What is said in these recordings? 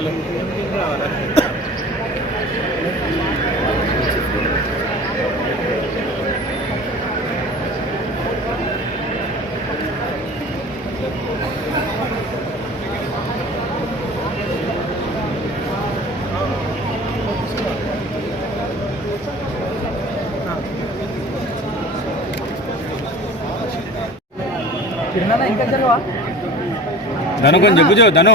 తిరునానా ధను కొంచెం చెప్పు ధను.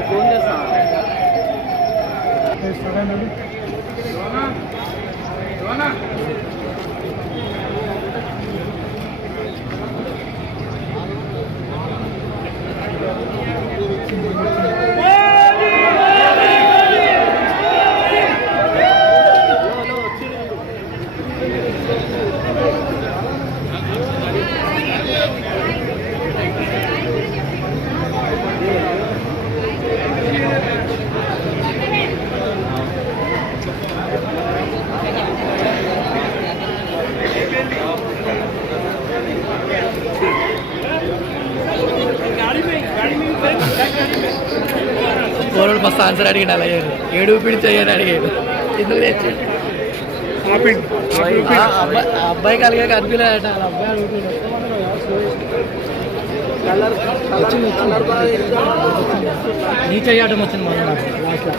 తిరునానా ఓ, చెయ్యి. పోరాడు మస్తు ఆన్సర్ అడిగిన అలాగే ఏడు. పిడిచాయని అడిగాడు. ఎందుకు తెచ్చి ఆ అబ్బాయి కనిపించలేదట. వాళ్ళ అబ్బాయి అడుగుతున్నాడు నీ చెయ్యటం వచ్చింది మన లాస్ట్లో